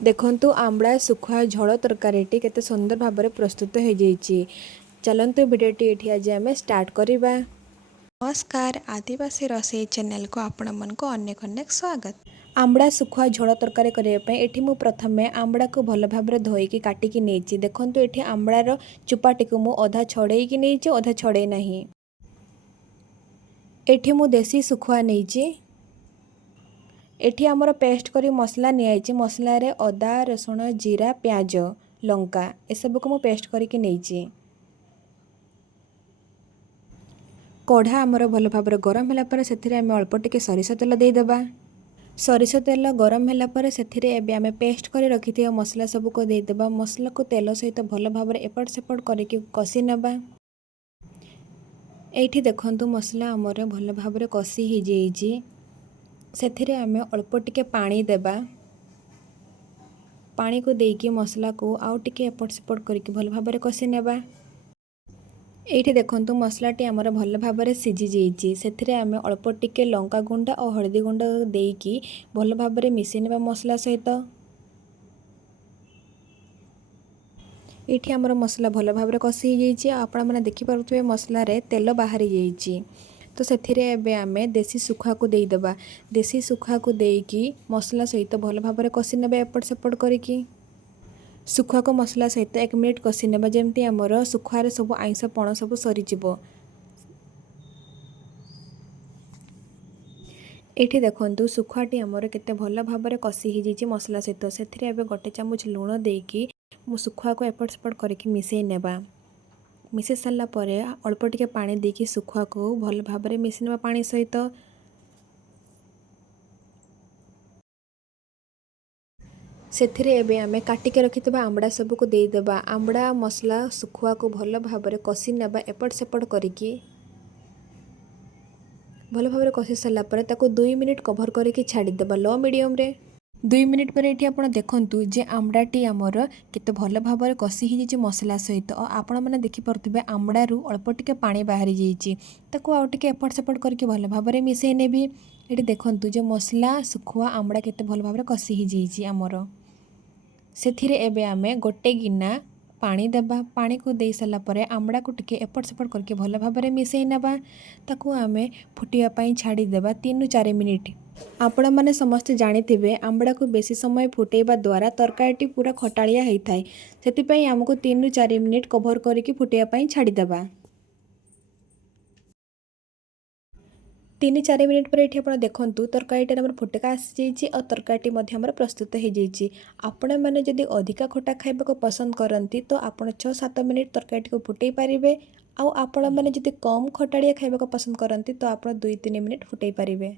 देखंतु आंबड़ा सुखुआ झोल तरकारीटी केते सुंदर भाव में प्रस्तुत हो जाइए। चलते भिडियोटी ये आज आम स्टार्ट करवा। नमस्कार आदिवासी रसोई चैनल को आपण मन को अनेक अनेक स्वागत। आंबड़ा सुखुआ झोल तरकारी करने मु प्रथमे आंबड़ा को भल भाव में धोईकी काटिकी नहीं। देखंतु ये आंबड़ार चुपाटी को मु अधा छड़ेकी नहीं अधा छड़े नहीं। एठी मु देसी सुखुआ नहीं। एठी आमर पेस्ट करी मसला नियाइछि। मसला रे अदा रसुण जीरा प्याज लंका ए सब को मु पेस्ट करके नहीं। कढ़ा आमर भल भाव गरम होला पर सेथिरे आमे अल्प टिके सरिष तेल दे देबा। सरिष तेल गरम होला पर सेथिरे एबे आमे पेस्ट करी रखिथिया मसला सब को दे देबा। मसला को तेल सहित भल भाव एपट सेपट करके कसी नेबा। एठी देखंतु मसला आमर भल भाव कसी ही जाइछि। सेथिरे आमे अल्प टिके पानी देबा। पानी को देकी मसला को आउ टिके एपट सेपट करके भल भाव कसी नेबा। एठी देखंतु मसलाटी आमर भल भाव सिझी जाइछि। सेथिरे आमे अल्प टिके लंका गुंडा और हळदी गुंडा देकी भल भाव मिसै नेबा मसला सहित। एठी आमर मसला भल भाव कसी जाइछि। आपण माने देखि पारुथबे मसला रे तेल बाहरी जाइछि। तो सेथिरे एबे आमे देसी सुखुआ को देई देबा। देसी सुखुआ को देकी मसला सहित भल भाव कसी नेबा एपट सेपट करिकी। सुखुआ को मसला सहित 1 मिनिट कसी नेबा जेमती आमर सुखुआ रे सब आइंस पण सब सरी जिवो। एठी देखंतु सुखुआटी आमर केते भल भाव कसी ही जाइछि मसला सहित। सेथिरे एबे 1 चामच लूण देकी मु सुखुआ को एपट सेपट करके मिसै नेबा। मिसै सारा पर अल्प टिके पानी देकी सुखुआ को भल भाव मिसै नेबा पानी सहित। सेथिरे एबे आमे काटिके रखिथिबा आंबड़ा सब को दे देबा। आंबड़ा मसला सुखुआ को भल भाव कसी नेबा एपट सेपट करिकी। भल भाव कसी सारा पर ताको 2 मिनिट कभर करके छाड़ी देबा लो मीडियम रे। 2 मिनिट पर ये आप देखु जे आंबड़ाटी आमर केते भल भाव कसी ही जाइए मसला सहित। और आपण मैंने देखिपे आंबड़ू अल्प टिके पानी बाहरी जाइए। ताको आउ टिके एपट सेपट करके भल भाव मिसै नेबी। ये देखु जे मसला सुखुआ आंबड़ा केते भल भाव कसी ही जाइए आमर। सेथिरे एबे आमे गोटे गिना पानी देबा। पानी को दे सारा पर आंबड़ा को टिके एपट सेपट करके भल भाव मिसै नेबा। ताको आमे फुटिया पई छाड़ी देबा 3 ରୁ 4 मिनिट। आपण माने समस्त जानिथिबे आंबड़ा को बेसी समय फुटेबा द्वारा तरकारीटी पूरा खटालिया होता है। सेतिपई हमको 3 ରୁ 4 मिनिट कभर करके फुटिया पई छाड़ी देबा। 3-4 मिनिट पर ये आप देखु तरकारीटे आम फुटका आसी जाइए और तरकारीटी आमर प्रस्तुत हो जाइए। आपण मैंने जदि अधिका खटा खाइबा को पसंद करती तो आप 6-7 मिनिट तरकारीटी को फुटई पारे। आपण मैंने जदि कम खटाड़िया खाइबा को पसंद करती तो आप 2-3 मिनिट फुटई पारे।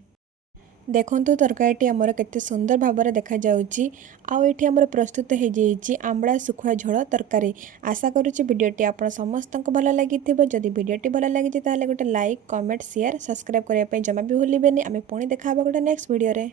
देखंतु तरकारीटी आमर केते सुंदर भाव में देखा जाउची। आउ एठी आमर प्रस्तुत हो जाइए आंबड़ा सुखुआ झोल तरकारी। आशा करुच्ची भिडियोटी आपण समस्त भल लगी। जदि भिडियोटी भल लगी ताले गोटे लाइक कमेंट शेयर सब्सक्राइब करने जमा भी भूलिबेनि। आमे पुणी देखा गोटे नेक्स्ट भिडियो रे।